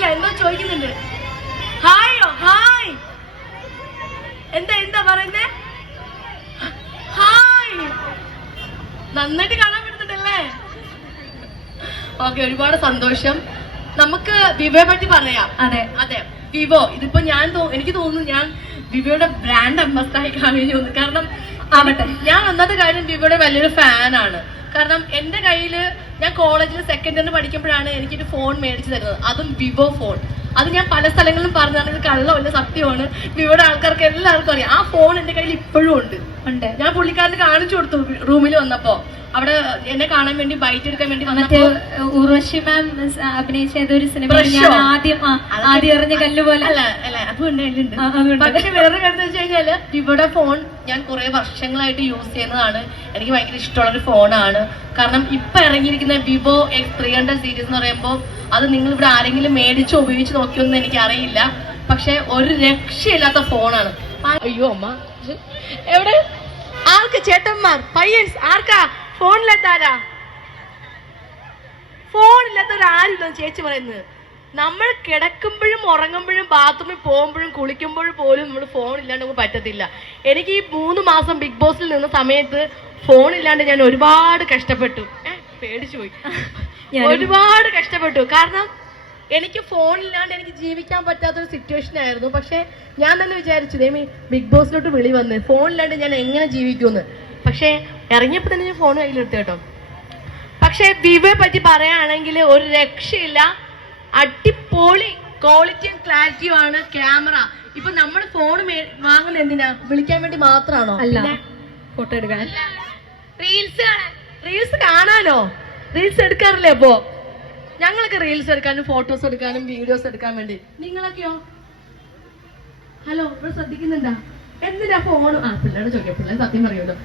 കേട്ടില്ല എന്തോ ചോദിക്കുന്നുണ്ട്. ഹായോ ഹായ്. എന്താ എന്താ പറയുന്നേ? ഹായ്. നന്നായിട്ട് കാണാൻ പറ്റുന്നുണ്ടല്ലേ? ഓക്കെ ഒരുപാട് സന്തോഷം. നമുക്ക് വിവയെ പറ്റി പറയാം. അതെ. അതെ വിവോ ഇതിപ്പോ ഞാൻ എനിക്ക് തോന്നുന്നു ഞാൻ വിവയുടെ ബ്രാൻഡ് അംബാസഡായി കാണുകയും കാരണം ആവട്ടെ. ഞാൻ ഒന്നാമത്തെ കാര്യം വിവയുടെ വലിയൊരു ഫാനാണ് കാരണം എന്റെ കയ്യിൽ ഞാൻ കോളേജിൽ സെക്കൻഡ് ഇയറിന് പഠിക്കുമ്പോഴാണ് എനിക്കൊരു ഫോൺ മേടിച്ചു തരുന്നത്. അതും വിവോ ഫോൺ അത് ഞാൻ പല സ്ഥലങ്ങളിലും പറഞ്ഞാണ് ഇത് കള്ളമല്ല സത്യമാണ്. വിവോയുടെ ആൾക്കാർക്ക് എല്ലാവർക്കും അറിയാം. ആ ഫോൺ എന്റെ കയ്യിൽ ഇപ്പോഴും ഉണ്ട്. ഉണ്ട്. ഞാൻ പുള്ളിക്കാരന് കാണിച്ചു കൊടുത്തു റൂമിൽ വന്നപ്പോ. അവിടെ എന്നെ കാണാൻ വേണ്ടി ബൈറ്റ് എടുക്കാൻ വേണ്ടി മറ്റേ ഉർവശി മാം അഭിനയിച്ച ഏതൊരു സിനിമ ഞാൻ ആദ്യം ആദ്യം എറിഞ്ഞ കല്ല് പോലെ. അല്ല അല്ല അതുണ്ട്. പക്ഷെ വേറൊരു കാര്യം വെച്ച് കഴിഞ്ഞാൽ ഇവിടെ ഫോൺ ഞാൻ കുറെ വർഷങ്ങളായിട്ട് യൂസ് ചെയ്യുന്നതാണ്. എനിക്ക് ഭയങ്കര ഇഷ്ടമുള്ള ഒരു ഫോണാണ് കാരണം ഇപ്പൊ ഇറങ്ങിയിരിക്കുന്ന Vivo X three hundred series എന്ന് പറയുമ്പോൾ അത് നിങ്ങൾ ഇവിടെ ആരെങ്കിലും മേടിച്ച് ഉപയോഗിച്ച് നോക്കിയൊന്നും എനിക്ക് അറിയില്ല പക്ഷെ ഒരു രക്ഷയില്ലാത്ത ഫോണാണ് അയ്യോ അമ്മ. എവിടെ? ആർക്ക് ചേട്ടന്മാർ? പയ്യൻസ്? ആർക്കാ? ഫോണിലെത്താരാ ഫോണില്ലാത്തവരാരും ചേച്ചി പറയുന്നത്? നമ്മൾ കിടക്കുമ്പോഴും ഉറങ്ങുമ്പോഴും ബാത്റൂമിൽ പോകുമ്പോഴും കുളിക്കുമ്പോഴും പോലും നമ്മൾ ഫോൺ ഇല്ലാണ്ട് നമുക്ക് പറ്റത്തില്ല. എനിക്ക് ഈ മൂന്ന് മാസം ബിഗ് ബോസിൽ നിന്ന സമയത്ത് ഫോൺ ഇല്ലാണ്ട് ഞാൻ ഒരുപാട് കഷ്ടപ്പെട്ടു. പേടിച്ചു പോയി. ഒരുപാട് കഷ്ടപ്പെട്ടു. കാരണം എനിക്ക് ഫോൺ ഇല്ലാണ്ട് എനിക്ക് ജീവിക്കാൻ പറ്റാത്തൊരു സിറ്റുവേഷൻ ആയിരുന്നു. പക്ഷെ ഞാൻ തന്നെ വിചാരിച്ചു ദേമി ബിഗ് ബോസിലോട്ട് വിളി വന്ന്. ഫോൺ ഇല്ലാണ്ട് ഞാൻ എങ്ങനെ ജീവിക്കുമെന്ന്. പക്ഷേ ഇറങ്ങിയപ്പോൾ തന്നെ ഞാൻ ഫോൺ കയ്യിലെടുത്തു കേട്ടോ. പക്ഷെ വിവയെ പറ്റി പറയുകയാണെങ്കിൽ ഒരു രക്ഷയില്ല. അടിപൊളി ക്വാളിറ്റിയും ക്ലാരിറ്റിയും ആണ് ക്യാമറ ഇപ്പൊ നമ്മൾ ഫോൺ വാങ്ങുന്ന എന്തിനാ? വിളിക്കാൻ വേണ്ടി മാത്രമാണോ അല്ല. ഫോട്ടോ എടുക്കാൻ. റീൽസ് റീൽസ് കാണാനോ? റീൽസ് എടുക്കാറില്ലേ അപ്പോ? ഞങ്ങൾക്ക് റീൽസ് എടുക്കാനും ഫോട്ടോസ് എടുക്കാനും വീഡിയോസ് എടുക്കാൻ വേണ്ടി. നിങ്ങളൊക്കെയോ? ഹലോ ഇവിടെ ശ്രദ്ധിക്കുന്നുണ്ടാ? എന്തിനാ ഫോൺ ആ പിള്ളേരോട് ചോദിക്കാം. പിള്ളേർ സത്യം പറയുമല്ലോ.